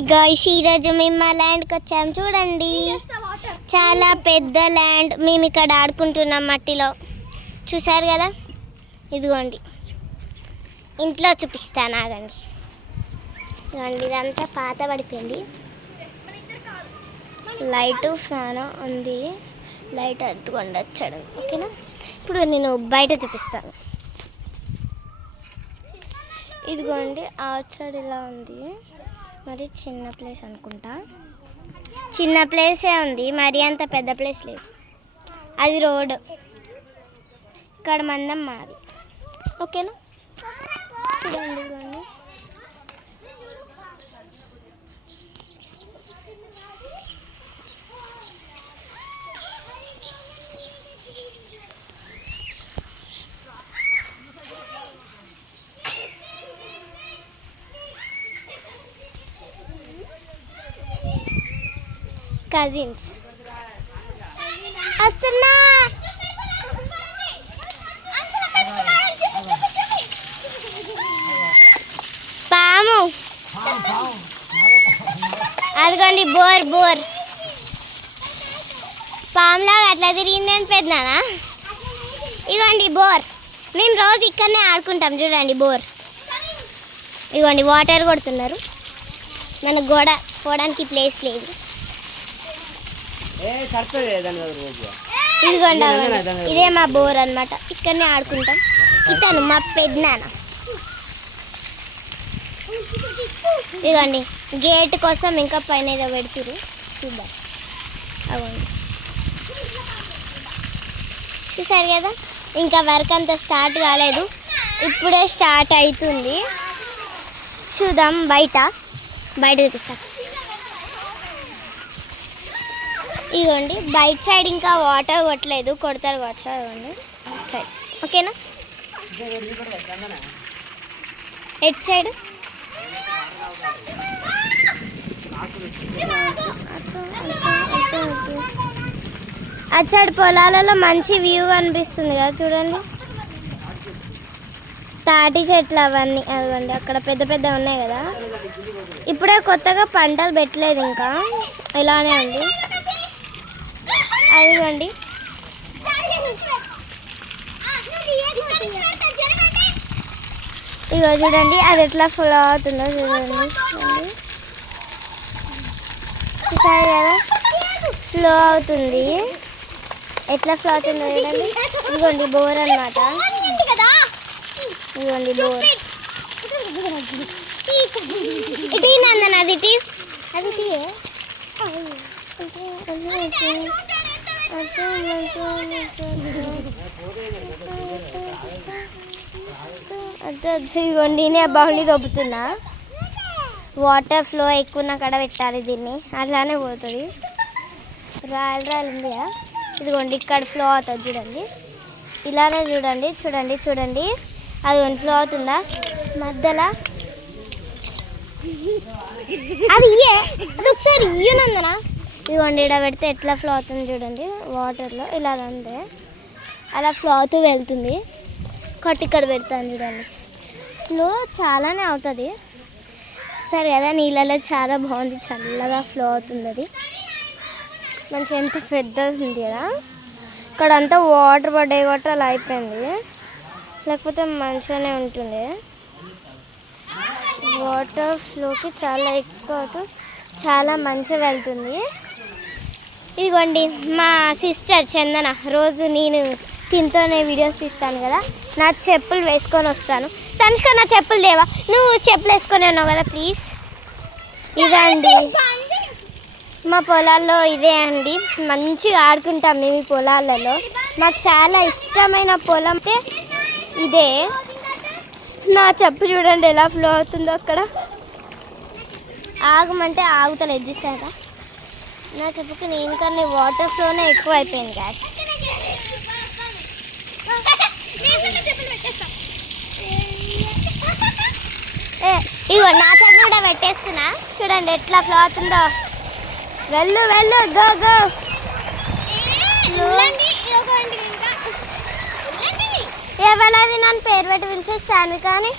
Hi guys, ఈరోజు మేము మా ల్యాండ్కి వచ్చాము. చూడండి, చాలా పెద్ద ల్యాండ్. మేము ఇక్కడ ఆడుకుంటున్నాం మట్టిలో. చూసారు కదా, ఇదిగోండి. ఇంట్లో చూపిస్తాను, ఆగండి. ఇదిగోండి, ఇదంతా పాత పడిపోయింది. లైట్ ఫ్యాన్ ఉంది. లైట్ అద్దుకోండి వచ్చాడు. ఓకేనా, ఇప్పుడు నేను బయట చూపిస్తాను. ఇదిగోండి, అవుట్సైడ్ ఇలా ఉంది. మరి చిన్న ప్లేస్ అనుకుంటా. చిన్న ప్లేసే ఉంది, మరి అంత పెద్ద ప్లేస్ లేదు. అది రోడ్. ఇక్కడ మందం మాది. ఓకేనా, చూడండి. ఇదిగోండి, కజిన్స్ వస్తున్నా. పాము, అదిగోండి బోర్. పాములాగా అట్లా తిరిగిందని పెద్దనా. ఇదిగోండి బోర్. మేము రోజు ఇక్కడనే ఆడుకుంటాం. చూడండి బోర్. ఇదిగోండి వాటర్ కొడుతున్నారు. మన గోడ పోవడానికి ప్లేస్ లేదు. ఇదిగోండి, ఇదే మా బోర్ అన్నమాట. ఇక్కడనే ఆడుకుంటాం. ఇతను మా పెద్దనాన్న. ఇదిగోండి, గేట్ కోసం ఇంకా పైన ఏదో పెడుతురు, చూద్దాం. అవ్వండి, చూసారు కదా. ఇంకా వర్క్ అంతా స్టార్ట్ కాలేదు, ఇప్పుడే స్టార్ట్ అవుతుంది. చూద్దాం. బయట చూపిస్తాం. ఇదిగోండి, బయట సైడ్ ఇంకా వాటర్ కొట్టలేదు, కొడతారు కావచ్చు. ఇదిగోండి సైడ్. ఓకేనా, ఎట్ సైడ్ అటు సైడ్ పొలాలలో మంచి వ్యూ కనిపిస్తుంది కదా. చూడండి, తాటి చెట్లు అవన్నీ. అదిగోండి, అక్కడ పెద్ద పెద్ద ఉన్నాయి కదా. ఇప్పుడే కొత్తగా పంటలు పెట్టలేదు, ఇంకా ఇలానే ఉంది. అదిగోండి, ఇగో చూడండి, అది ఎట్లా ఫ్లో అవుతుందో చూడండి. చూసారు కదా, ఫ్లో అవుతుంది. ఎట్లా ఫ్లో అవుతుందో చూడండి. ఇదిగోండి బోర్ అన్నమాట. ఇదిగోండి బోర్. ఇటీ నందన, అది టీ, అది టీ. ఇదిగోండి, నేను బౌలి దొబ్బుతున్నా. వాటర్ ఫ్లో ఎక్కువ ఉన్న కాడ పెట్టాలి దీన్ని, అట్లానే పోతుంది. రాయలు ఉంది కదా. ఇదిగోండి, ఇక్కడ ఫ్లో అవుతుంది చూడండి. ఇలానే చూడండి. అది ఫ్లో అవుతుందా మధ్యలో. అది ఒకసారి ఇయ్యనందనా. ఇదిగోండి, ఇక్కడ పెడితే ఎట్లా ఫ్లో అవుతుంది చూడండి. వాటర్లో ఇలా అంతే, అలా ఫ్లో అవుతూ వెళ్తుంది. కట్టి ఇక్కడ పెడతాను చూడండి. ఫ్లో చాలానే అవుతుంది. సరే కదా, నీళ్ళలో చాలా బాగుంది, చల్లగా ఫ్లో అవుతుంది. అది మంచిగా ఎంత పెద్దది ఉంది కదా. ఇక్కడ అంతా వాటర్ పడ్డాయి కాబట్టి అలా అయిపోయింది, లేకపోతే మంచిగానే ఉంటుంది. వాటర్ ఫ్లోకి చాలా ఎక్కువ అవుతుంది, చాలా మంచిగా వెళ్తుంది. ఇదిగోండి, మా సిస్టర్ చందన. రోజు నేను తింటూనే వీడియోస్ ఇస్తాను కదా, నా చెప్పులు వేసుకొని వస్తాను. తనుష్క, నా చెప్పులు దేవా. నువ్వు చెప్పులు వేసుకొని ఉన్నావు కదా, ప్లీజ్. ఇదండి మా పొలాల్లో, ఇదే అండి. మంచిగా ఆడుకుంటాం మేము ఈ పొలాలలో. నాకు చాలా ఇష్టమైన పొలం అంటే ఇదే. నా చెప్పు చూడండి ఎలా ఫ్లో అవుతుందో. అక్కడ ఆగమంటే ఆగుతలేదు, చూసారా. నా చెప్పుకి నేను కన్నా వాటర్ ఫ్లోనే ఎక్కువ అయిపోయింది గ్యాస్. ఇగో నా చెప్పు కూడా పెట్టేస్తున్నా, చూడండి ఎట్లా ఫ్లో అవుతుందో. వెళ్ళు గో. ఎవరది నన్ను పేరు పెట్టి పిలిచేస్తాను కానీ